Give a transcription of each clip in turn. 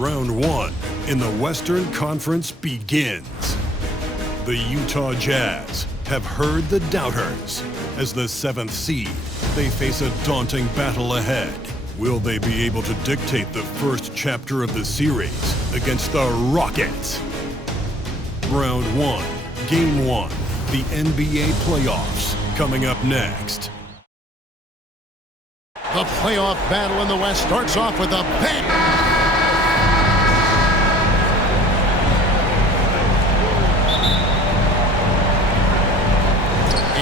Round one in the Western Conference begins. The Utah Jazz have heard the doubters. As the 7th seed, they face a daunting battle ahead. Will they be able to dictate the first chapter of the series against the Rockets? Round one, Game 1, the NBA playoffs, coming up next. The playoff battle in the West starts off with a bang.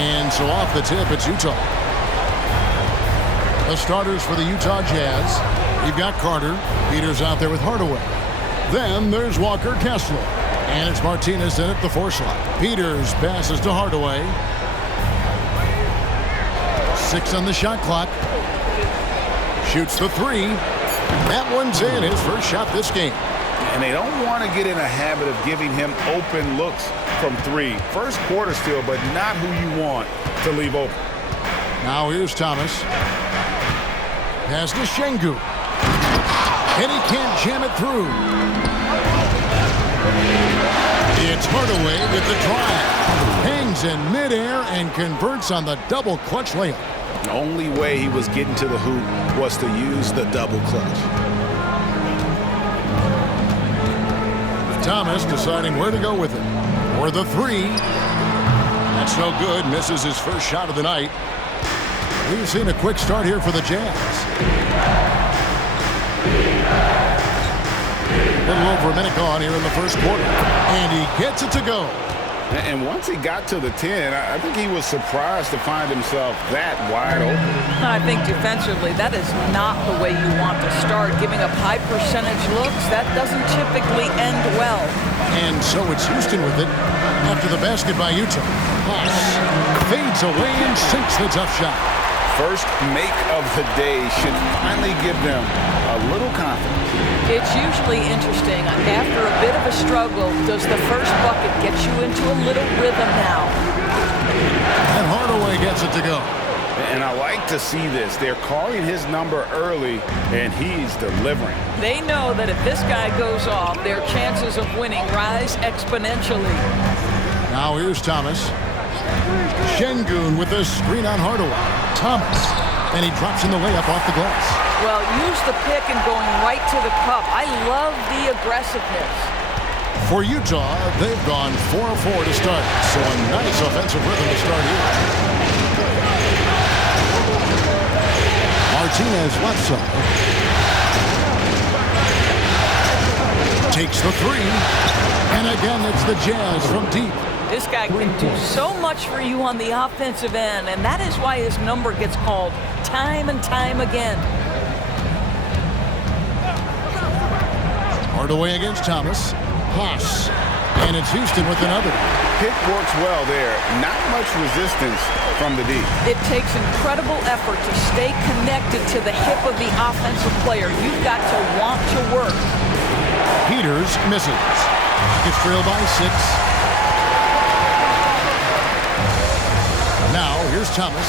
And so off the tip, it's Utah. The starters for the Utah Jazz. We've got Carter. Peters out there with Hardaway. Then there's Walker Kessler. And it's Martinez in at the 4 slot. Peters passes to Hardaway. 6 on the shot clock. Shoots the 3. That one's in, his first shot this game. And they don't want to get in a habit of giving him open looks from 3. First quarter still, but not who you want to leave open. Now here's Thomas. Pass to Şengün. And he can't jam it through. It's Hardaway with the drive. Hangs in midair and converts on the double clutch layup. The only way he was getting to the hoop was to use the double clutch. Thomas deciding where to go with it. For the 3. That's no good. Misses his first shot of the night. We've seen a quick start here for the Jazz. A little over a minute gone here in the first quarter. And he gets it to go. And once he got to the 10, I think he was surprised to find himself that wide open. I think defensively, that is not the way you want to start. Giving up high percentage looks, that doesn't typically end well. And so it's Houston with it after the basket by Utah. Haas fades away and sinks the tough shot. First make of the day should finally give them a little confidence. It's usually interesting. After a bit of a struggle, does the first bucket get you into a little rhythm now? And Hardaway gets it to go. And I like to see this. They're calling his number early, and he's delivering. They know that if this guy goes off, their chances of winning rise exponentially. Now here's Thomas. Şengün with the screen on Hardaway. Thomas. And he drops in the layup off the glass. Well, use the pick and going right to the cup. I love the aggressiveness. For Utah, they've gone 4-4 to start. So a nice offensive rhythm to start here. Martinez left side. Takes the 3. And again, it's the Jazz from deep. This guy can do so much for you on the offensive end, and that is why his number gets called time and time again. Hardaway against Thomas. Haas. And it's Houston with another. Pick works well there. Not much resistance from the D. It takes incredible effort to stay connected to the hip of the offensive player. You've got to want to work. Peters misses. Gets trailed by 6. Now, here's Thomas.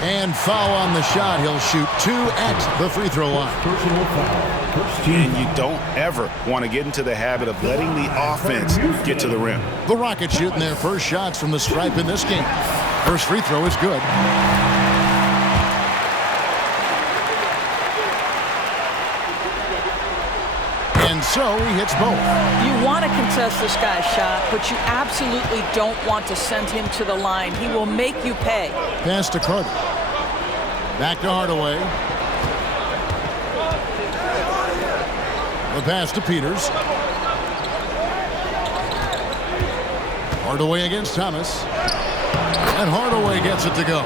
And foul on the shot. He'll shoot 2 at the free throw line. And you don't ever want to get into the habit of letting the offense get to the rim. The Rockets shooting their first shots from the stripe in this game. First free throw is good. And so he hits both. You want to contest this guy's shot, but you absolutely don't want to send him to the line. He will make you pay. Pass to Carter. Back to Hardaway. The pass to Peters. Hardaway against Thomas. And Hardaway gets it to go.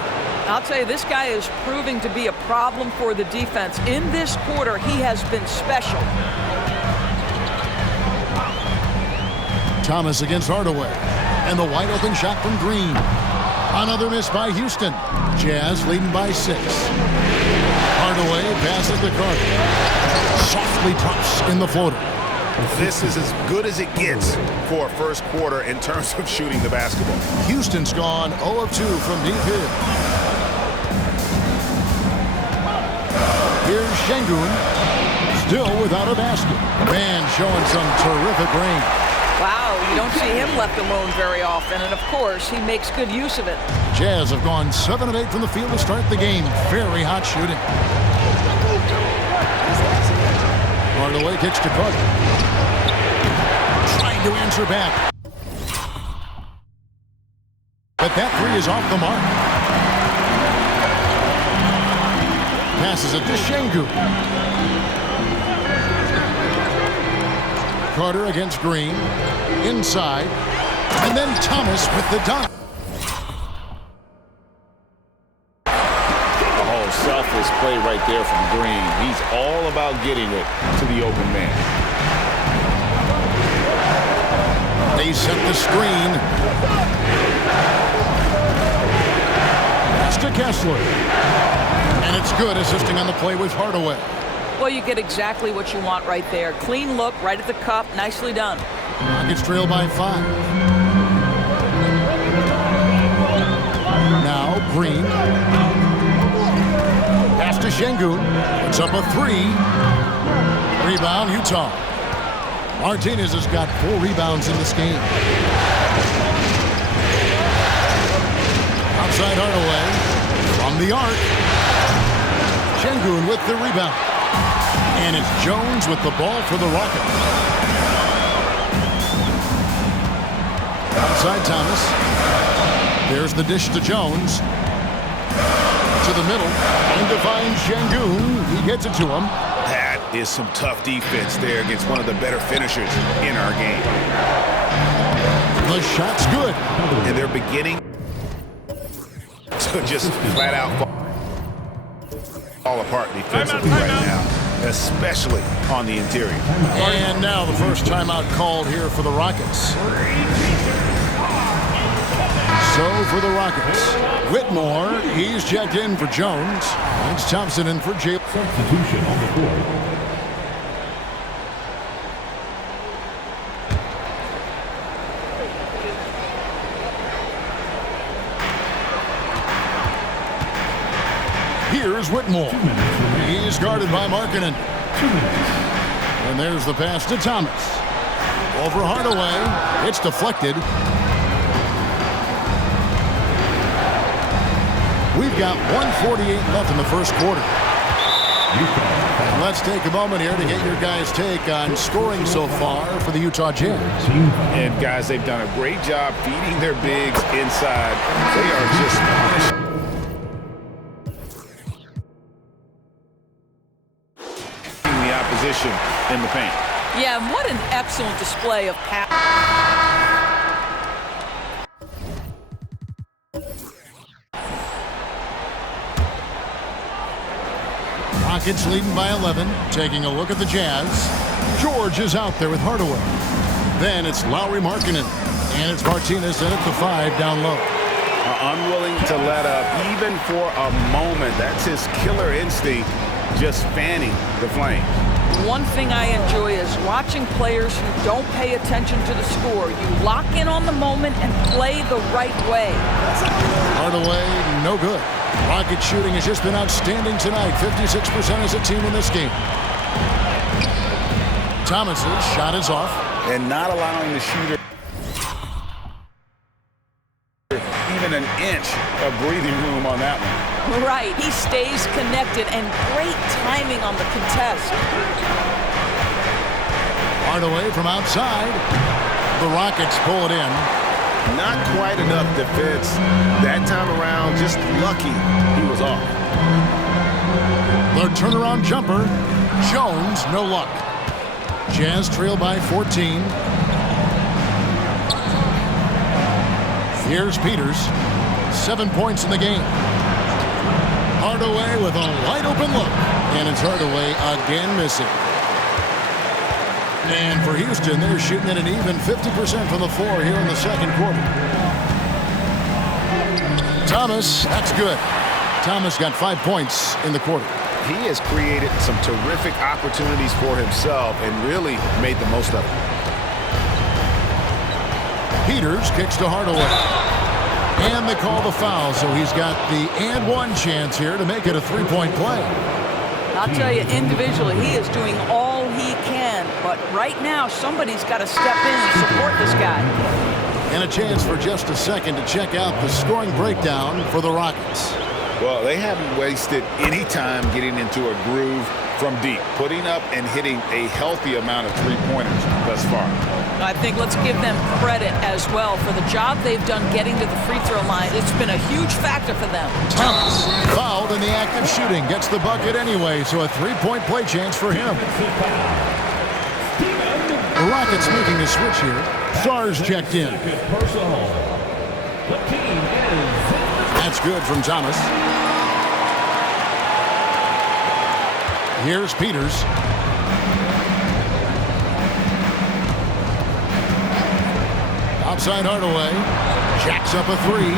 I'll tell you, this guy is proving to be a problem for the defense. In this quarter, he has been special. Thomas against Hardaway. And the wide open shot from Green. Another miss by Houston. Jazz leading by 6. Hardaway passes to Carter. Softly drops in the floater. This is as good as it gets for a first quarter in terms of shooting the basketball. Houston's gone 0 of 2 from deep here. Here's Şengün, still without a basket. Man showing some terrific range. Wow, you don't see him left alone very often, and of course, he makes good use of it. Jazz have gone 7 of 8 from the field to start the game. Very hot shooting. Hardaway kicks to Carter. Trying to answer back. But that three is off the mark. Passes it to Şengün. Carter against Green. Inside. And then Thomas with the dunk. Oh, selfless play right there from Green. He's all about getting it to the open man. They set the screen. Pass to Kessler. And it's good, assisting on the play with Hardaway. Well, you get exactly what you want right there. Clean look, right at the cup, nicely done. Rockets trail by 5. Now Green. Pass to Şengün. It's up a 3. Rebound, Utah. Martinez has got 4 rebounds in this game. Outside Hardaway. From the arc. Şengün with the rebound. And it's Jones with the ball for the Rockets. Outside Thomas. There's the dish to Jones. To the middle. And to find Şengün. He gets it to him. That is some tough defense there against one of the better finishers in our game. The shot's good. And they're beginning to just flat out fall apart defensively right now, especially on the interior. And now the first timeout called here for the Rockets. So for the Rockets, Whitmore, he's checked in for Jones. It's Thompson in for Jalen. Substitution on the court. Here's Whitmore. He's guarded by Markkanen. 2 minutes. And there's the pass to Thomas. Over Hardaway. It's deflected. We've got 1:48 left in the first quarter. Let's take a moment here to get your guys' take on scoring so far for the Utah Jazz. And guys, they've done a great job feeding their bigs inside. They are just the opposition in the paint. Yeah, and what an excellent display of pass. Rockets leading by 11. Taking a look at the Jazz. George is out there with Hardaway. Then it's Lauri Markkanen. And it's Martinez in at the 5 down low. Unwilling to let up even for a moment. That's his killer instinct, just fanning the flame. One thing I enjoy is watching players who don't pay attention to the score. You lock in on the moment and play the right way. Hardaway, no good. Rocket shooting has just been outstanding tonight. 56% as a team in this game. Thomas's shot is off. And not allowing the shooter even an inch of breathing room on that one. Right, he stays connected and great timing on the contest. Hardaway from outside. The Rockets pull it in. Not quite enough defense that time around. Just lucky he was off. The turnaround jumper. Jones, no luck. Jazz trail by 14. Here's Peters. 7 points in the game. Hardaway with a wide open look. And it's Hardaway again missing. And for Houston, they're shooting at an even 50% from the floor here in the second quarter. Thomas, that's good. Thomas got 5 points in the quarter. he has created some terrific opportunities for himself and really made the most of it. Peters kicks to Hardaway. And they call the foul, so he's got the and one chance here to make it a three-point play. I'll tell you, individually, he is doing all he can. But right now, somebody's got to step in and support this guy. And a chance for just a second to check out the scoring breakdown for the Rockets. Well, they haven't wasted any time getting into a groove from deep, putting up and hitting a healthy amount of three-pointers thus far. I think let's give them credit as well for the job they've done getting to the free throw line. It's been a huge factor for them. Thomas, fouled in the act of shooting, gets the bucket anyway, so a three-point play chance for him. The Rockets making a switch here. Stars checked in. That's good from Thomas. Here's Peters. Outside Hardaway. Jacks up a three.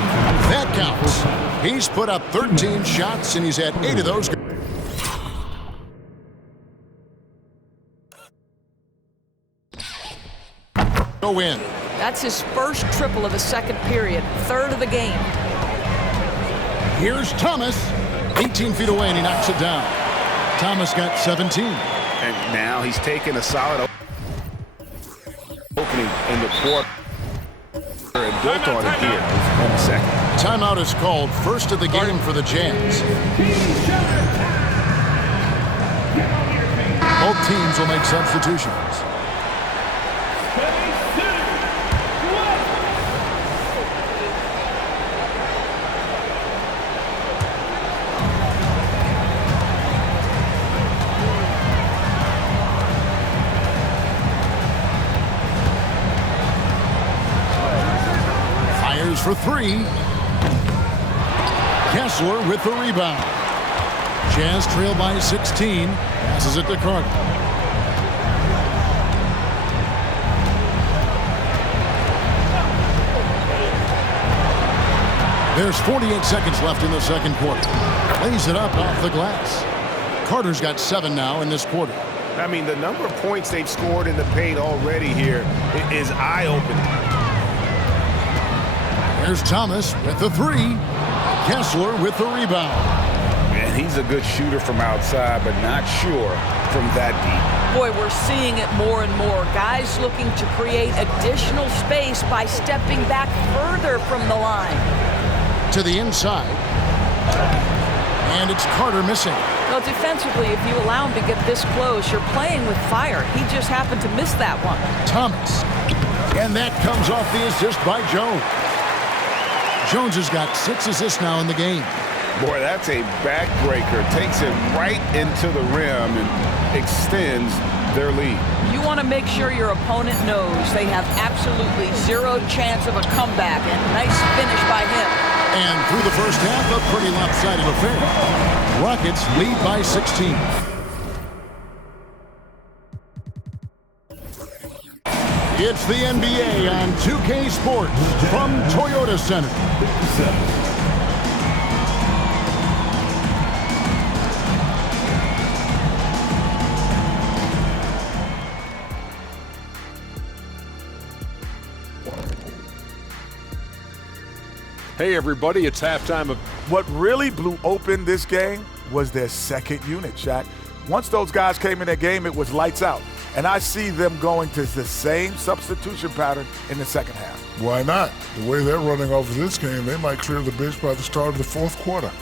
That counts. He's put up 13 shots, and he's had 8 of those. Go in. That's his first triple of the second period, third of the game. Here's Thomas. 18 feet away, and he knocks it down. Thomas got 17. And now he's taken a solid opening in the quarter and built on it here in the second. Timeout is called, first of the game for the Jazz. Both teams will make substitutions. For three. Kessler with the rebound. Jazz trail by 16. Passes it to Carter. There's 48 seconds left in the second quarter. Lays it up off the glass. Carter's got 7 now in this quarter. I mean, the number of points they've scored in the paint already here is eye-opening. There's Thomas with the three. Kessler with the rebound. Man, he's a good shooter from outside, but not sure from that deep. Boy, we're seeing it more and more. Guys looking to create additional space by stepping back further from the line. To the inside. And it's Carter missing. Well, defensively, if you allow him to get this close, you're playing with fire. He just happened to miss that one. Thomas. And that comes off the assist by Jones. Jones has got 6 assists now in the game. Boy, that's a backbreaker. Takes it right into the rim and extends their lead. You want to make sure your opponent knows they have absolutely zero chance of a comeback, and nice finish by him. And through the first half, a pretty lopsided affair. Rockets lead by 16. It's the NBA on 2K Sports from Toyota Center. Hey everybody, it's halftime of what really blew open this game was their second unit, Shaq. Once those guys came in that game, it was lights out. And I see them going to the same substitution pattern in the second half. Why not? The way they're running off of this game, they might clear the bench by the start of the fourth quarter.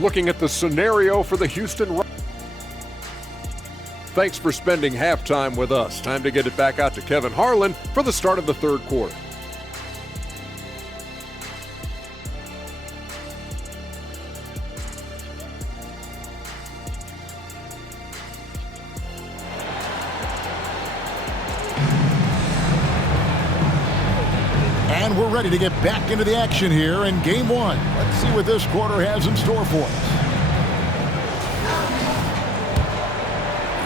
looking at the scenario for the Houston Rockets. Thanks for spending halftime with us. Time to get it back out to Kevin Harlan for the start of the third quarter. And we're ready to get back into the action here in game one. Let's see what this quarter has in store for us.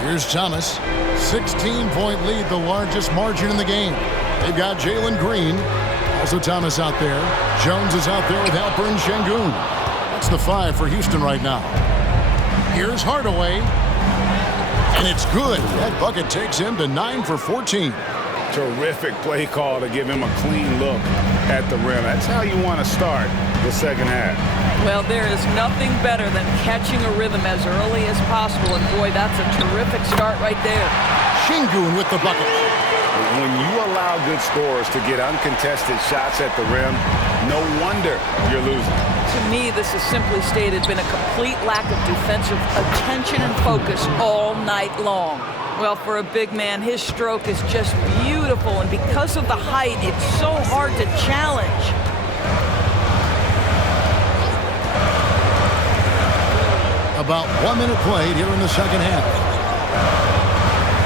Here's Thomas. 16-point lead, the largest margin in the game. They've got Jalen Green. Also Thomas out there. Jones is out there with Alperen Sengun. That's the 5 for Houston right now. Here's Hardaway. And it's good. That bucket takes him to 9 for 14. Terrific play call to give him a clean look at the rim. That's how you want to start the second half. Well, there is nothing better than catching a rhythm as early as possible. And boy, that's a terrific start right there. Sengun with the bucket. When you allow good scorers to get uncontested shots at the rim, no wonder you're losing. To me, this has simply stated been a complete lack of defensive attention and focus all night long. Well, for a big man, his stroke is just beautiful, and because of the height, it's so hard to challenge. About 1 minute played here in the second half.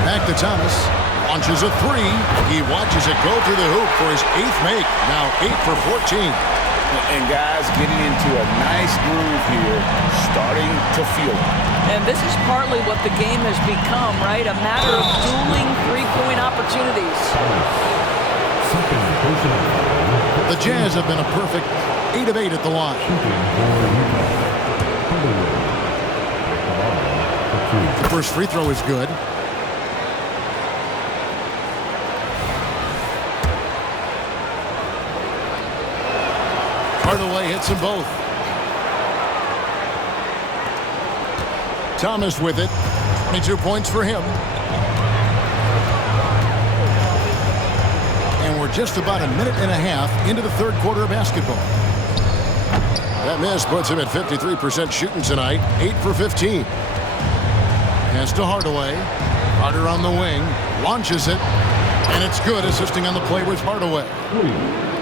Back to Thomas. Launches a 3. He watches it go through the hoop for his 8th make. Now 8 for 14. And guys getting into a nice groove here, starting to feel it. And this is partly what the game has become, right? A matter of dueling three-point opportunities. The Jazz have been a perfect 8 of 8 at the line. The first free throw is good. Hardaway hits them both. Thomas with it. 22 points for him. And we're just about a minute and a half into the third quarter of basketball. That miss puts him at 53% shooting tonight. 8 for 15. Pass to Hardaway. Carter on the wing. Launches it. And it's good, assisting on the play with Hardaway.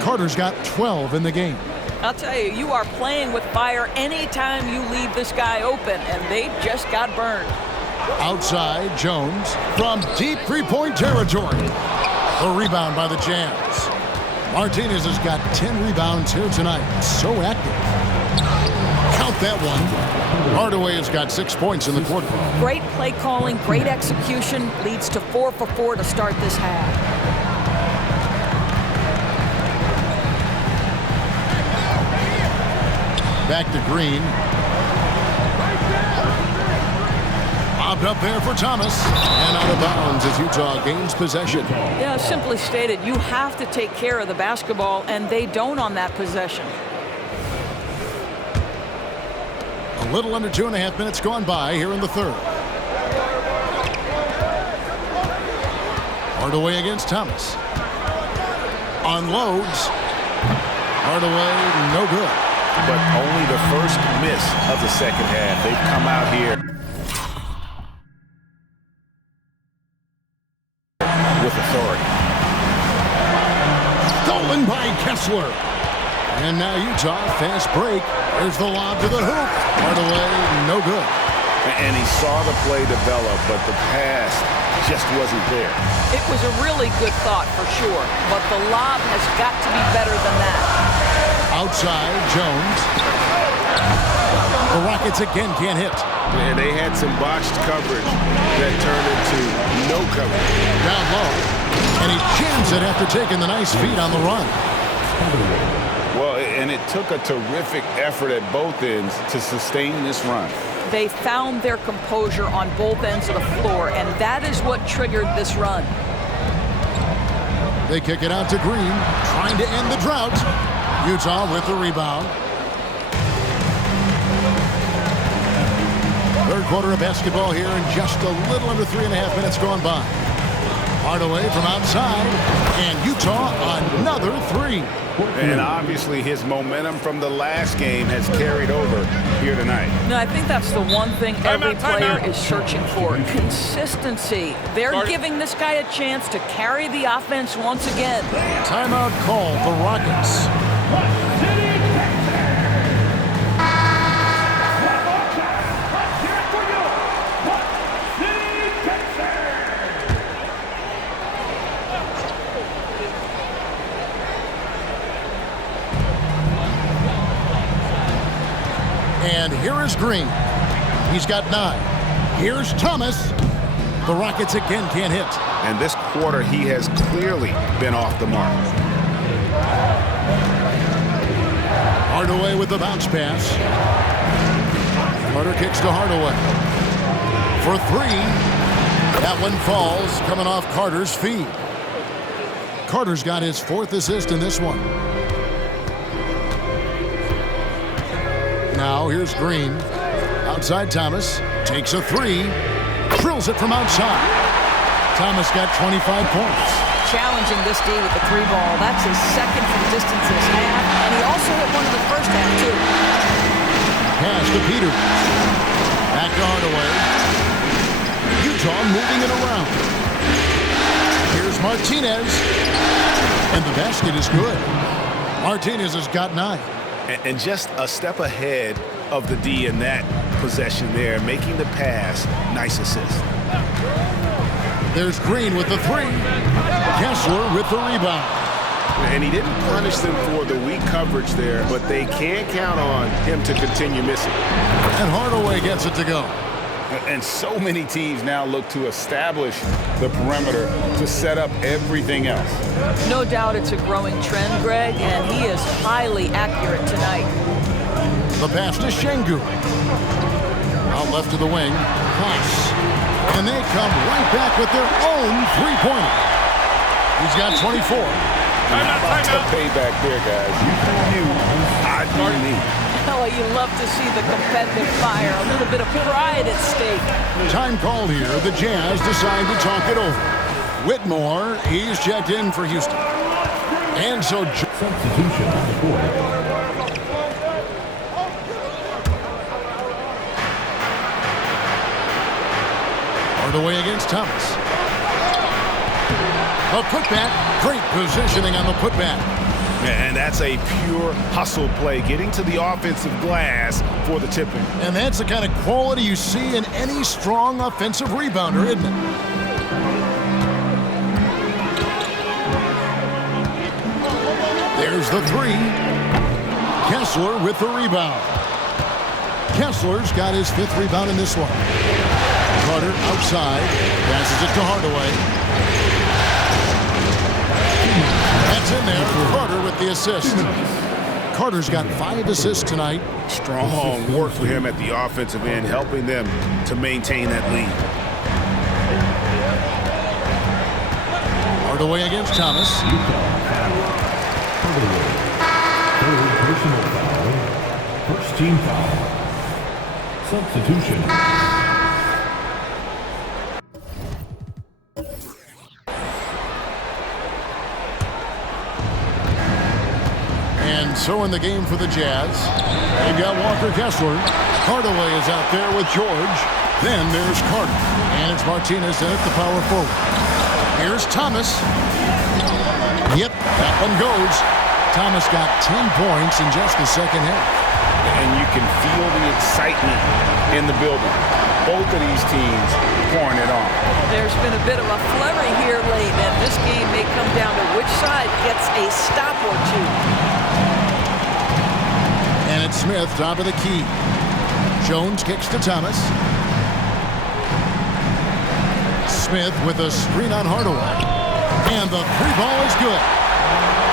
Carter's got 12 in the game. I'll tell you, you are playing with fire anytime you leave this guy open, and they just got burned. Outside, Jones from deep three-point territory. The rebound by the Jazz. Martinez has got 10 rebounds here tonight. So active. Count that one. Hardaway has got 6 points in the quarter. Great play calling, great execution, leads to 4 for 4 to start this half. Back to Green. Bobbed up there for Thomas. And out of bounds as Utah gains possession. Yeah, simply stated, you have to take care of the basketball, and they don't on that possession. A little under 2.5 minutes gone by here in the third. Hardaway against Thomas. Unloads. Hardaway, no good. But only the first miss of the second half. They've come out here with authority. Stolen by Kessler. And now Utah, fast break. There's the lob to the hoop. Hardaway, no good. And he saw the play develop, but the pass just wasn't there. It was a really good thought for sure, but the lob has got to be better than that. Outside, Jones. The Rockets again can't hit. And they had some botched coverage that turned into no coverage. Down low. And he jams it after taking the nice feed on the run. Well, and it took a terrific effort at both ends to sustain this run. They found their composure on both ends of the floor, and that is what triggered this run. They kick it out to Green, trying to end the drought. Utah with the rebound. Third quarter of basketball here, and just a little under 3.5 minutes gone by. Hardaway from outside, and Utah another 3. And obviously his momentum from the last game has carried over here tonight. No, I think that's the one thing every player is searching for. Consistency. They're giving this guy a chance to carry the offense once again. Timeout called the Rockets. Here is Green. He's got 9. Here's Thomas. The Rockets again can't hit. And this quarter, he has clearly been off the mark. Hardaway with the bounce pass. Carter kicks to Hardaway. For 3. That one falls, coming off Carter's feed. Carter's got his 4th assist in this one. Now here's Green. Outside Thomas. Takes a 3. Drills it from outside. Thomas got 25 points. Challenging this D with the 3 ball. That's his 2nd from distance this half. And he also hit one in the first half, too. Pass to Peters. Back to Hardaway. Utah moving it around. Here's Martinez. And the basket is good. Martinez has got 9. And just a step ahead of the D in that possession there, making the pass. Nice assist. There's Green with the 3. Kessler with the rebound. And he didn't punish them for the weak coverage there, but they can't count on him to continue missing. And Hardaway gets it to go. And so many teams now look to establish the perimeter to set up everything else. No doubt it's a growing trend, Greg, and he is highly accurate tonight. The pass to Şengün. Out left to the wing. Pass. And they come right back with their own 3-pointer. He's got 24. Tough payback there, guys. You do you, I do me. Oh, you love to see the competitive fire. A little bit of pride at stake. Time called here. The Jazz decide to talk it over. Whitmore, he's checked in for Houston. And so... Substitution on the court. Hardaway against Thomas. A putback. Great positioning on the putback. And that's a pure hustle play, getting to the offensive glass for the tipping. And that's the kind of quality you see in any strong offensive rebounder, isn't it? There's the 3. Kessler with the rebound. Kessler's got his 5th rebound in this one. Carter outside. Passes it to Hardaway. That's in there. Carter with the assist. Carter's got 5 assists tonight. Strong work for him at the offensive end, helping them to maintain that lead. Hardaway against Thomas. Hardaway. 3rd personal foul. 1st team foul. Substitution. So in the game for the Jazz, they've got Walker Kessler. Hardaway is out there with George. Then there's Carter. And it's Martinez in at the power forward. Here's Thomas. Yep, that one goes. Thomas got 10 points in just the second half. And you can feel the excitement in the building. Both of these teams pouring it on. There's been a bit of a flurry here late, and this game may come down to which side gets a stop or two. And it's Smith, top of the key. Jones kicks to Thomas. Smith with a screen on Hardaway. And the 3-ball is good.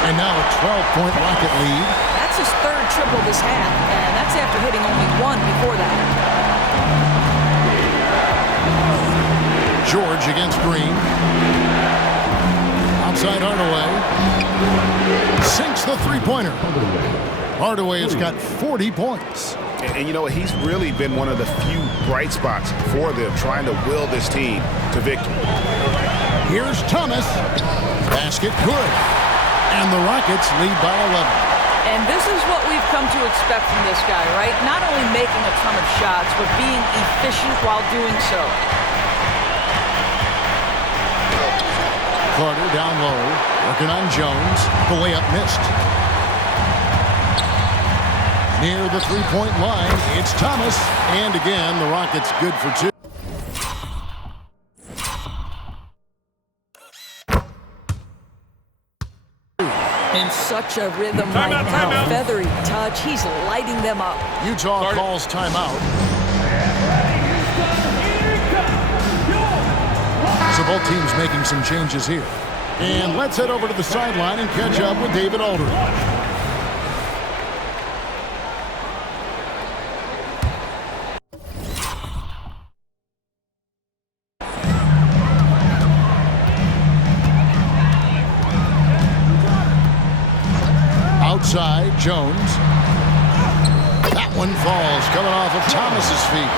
And now a 12-point Rocket lead. That's his 3rd triple this half, and that's after hitting only 1 before that. George against Green. Outside Hardaway. Sinks the 3-pointer. Hardaway has got 40 points. And you know, he's really been one of the few bright spots for them, trying to will this team to victory. Here's Thomas. Basket good. And the Rockets lead by 11. And this is what we've come to expect from this guy, right? Not only making a ton of shots, but being efficient while doing so. Carter down low, working on Jones. The layup missed. Near the 3-point line, it's Thomas. And again, the Rockets good for 2. In such a rhythm right now. Feathery touch. He's lighting them up. Utah calls timeout. So both teams making some changes here. And let's head over to the sideline and catch up with David Aldridge. Outside, Jones. That one falls, coming off of Thomas's feet.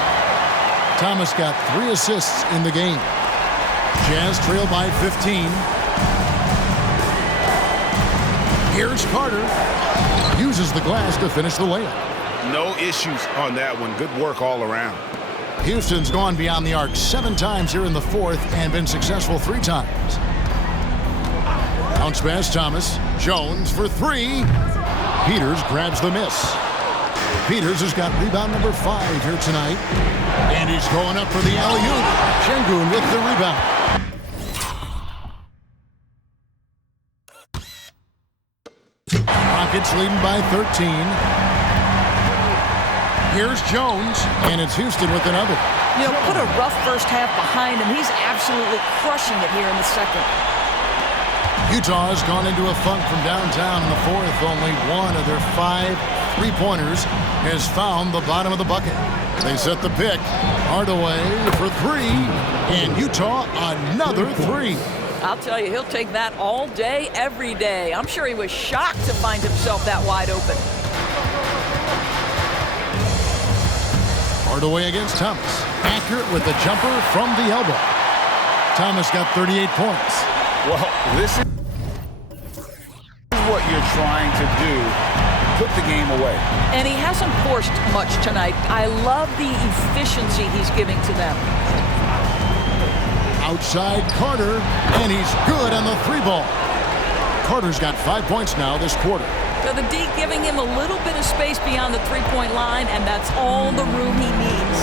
Thomas got 3 assists in the game. Jazz trail by 15. Here's Carter. Uses the glass to finish the layup. No issues on that one. Good work all around. Houston's gone beyond the arc 7 times here in the fourth and been successful 3 times. Bounce pass, Thomas. Jones for 3. Peters grabs the miss. Peters has got rebound number 5 here tonight. And he's going up for the alley-oop. Şengün with the rebound. Rockets leading by 13. Here's Jones, and it's Houston with another. You know, put a rough first half behind him. He's absolutely crushing it here in the second. Utah has gone into a funk from downtown in the fourth. Only 1 of their 5 3-pointers has found the bottom of the bucket. They set the pick. Hardaway for 3, and Utah another 3. I'll tell you, he'll take that all day, every day. I'm sure he was shocked to find himself that wide open. Hardaway against Thomas. Accurate with the jumper from the elbow. Thomas got 38 points. Well, this is what you're trying to do. Put the game away. And he hasn't forced much tonight. I love the efficiency he's giving to them. Outside Carter, and he's good on the 3-ball. Carter's got 5 points now this quarter. So the D giving him a little bit of space beyond the 3-point line, and that's all the room he needs.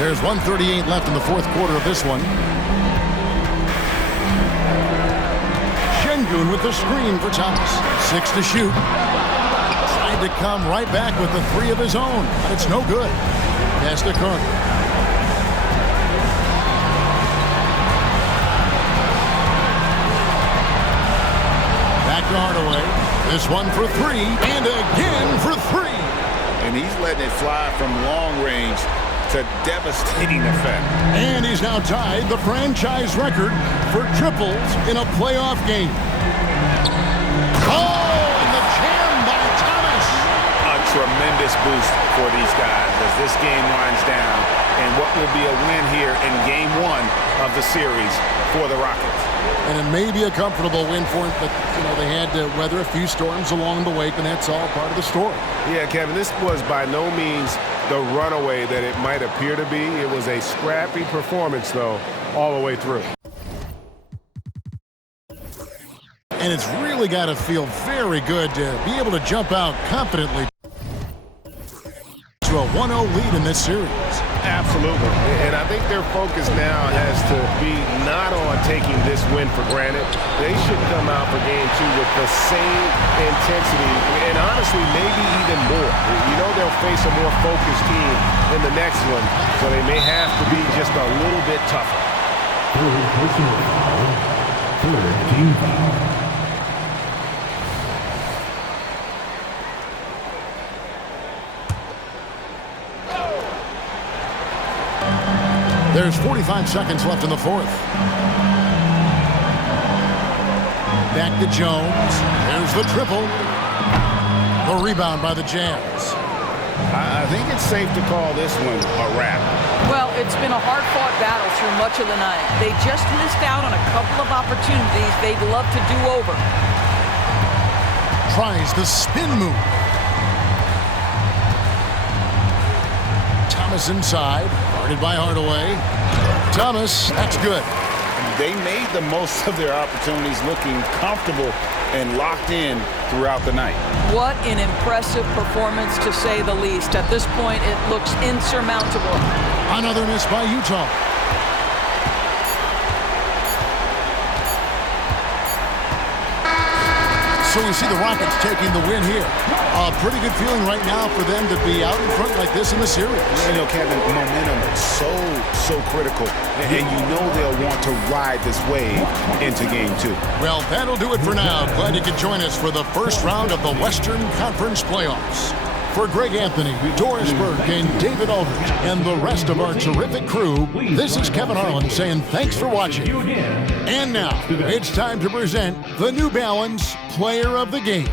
There's 1:38 left in the fourth quarter of this one. Şengün with the screen for Thomas. 6 to shoot. Tried to come right back with the 3 of his own, but it's no good. Pass to Carter. Back to Hardaway. This one for 3, and again for 3. And he's letting it fly from long range to devastating effect. And he's now tied the franchise record for triples in a playoff game. Oh, and the jam by Thomas. A tremendous boost for these guys as this game winds down, and what will be a win here in game 1 of the series for the Rockets. And it may be a comfortable win for him, but they had to weather a few storms along the way, and that's all part of the story. Yeah, Kevin, this was by no means the runaway that it might appear to be. It was a scrappy performance, though, all the way through. And it's really got to feel very good to be able to jump out confidently to a 1-0 lead in this series. Absolutely. And I think their focus now has to be not on taking this win for granted. They should come out for game 2 with the same intensity and honestly maybe even more. They'll face a more focused team in the next one, so they may have to be just a little bit tougher. Third personal foul. Third team foul. There's 45 seconds left in the fourth. Back to Jones. There's the triple. The rebound by the Jazz. I think it's safe to call this one a wrap. Well, it's been a hard-fought battle through much of the night. They just missed out on a couple of opportunities they'd love to do over. Tries the spin move. Thomas inside. Guarded by Hardaway. Thomas, that's good. They made the most of their opportunities, looking comfortable and locked in throughout the night. What an impressive performance, to say the least. At this point, it looks insurmountable. Another miss by Utah. So we see the Rockets taking the win here. A pretty good feeling right now for them to be out in front like this in the series. You know, Kevin, momentum is so critical. And you know they'll want to ride this wave into game 2. Well, that'll do it for now. Glad you could join us for the first round of the Western Conference Playoffs. For Greg Anthony, Doris Burke, and David Aldridge, and the rest of our terrific crew, this is Kevin Harlan saying thanks for watching. And now, it's time to present the New Balance Player of the Game.